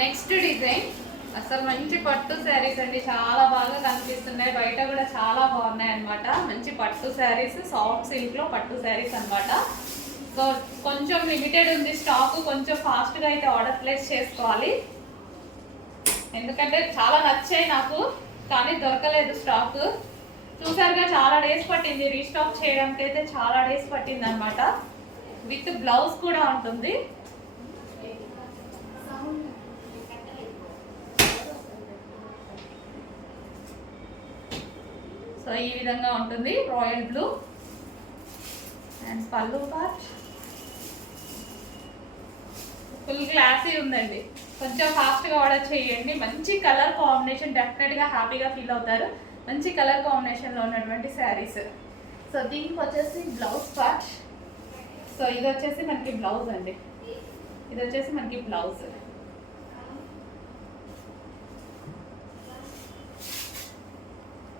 Next design అసలు మంచి పట్టు శారీస్ అండి, చాలా బాగా కనిపిస్తున్నాయి, బయట కూడా చాలా బాగున్నాయి అనమాట. మంచి పట్టు శారీస్, సాఫ్ట్ సిల్క్ లో పట్టు శారీస్ అనమాట. సో కొంచెం లిమిటెడ్ ఉంది స్టాక్, కొంచెం ఫాస్ట్గా అయితే ఆర్డర్ ప్లేస్ చేసుకోవాలి, ఎందుకంటే చాలా నచ్చాయి నాకు కానీ దొరకలేదు స్టాక్. చూసారుగా చాలా డేస్ పట్టింది రీస్టాక్ చేయడానికి, అయితే చాలా డేస్ పట్టింది అనమాట. విత్ బ్లౌజ్ కూడా ఉంటుంది. సో ఈ విధంగా ఉంటుంది రాయల్ బ్లూ అండ్ పళ్ళు పార్ట్ ఫుల్ క్లాసీ ఉందండి. కొంచెం ఫాస్ట్గా ఆర్డర్ చేయండి. మంచి కలర్ కాంబినేషన్, డెఫినెట్గా హ్యాపీగా ఫీల్ అవుతారు. మంచి కలర్ కాంబినేషన్లో ఉన్నటువంటి శారీస్. సో దీనికి వచ్చేసి బ్లౌజ్ పార్ట్. సో ఇది వచ్చేసి మనకి బ్లౌజ్ అండి, ఇది వచ్చేసి మనకి బ్లౌజ్.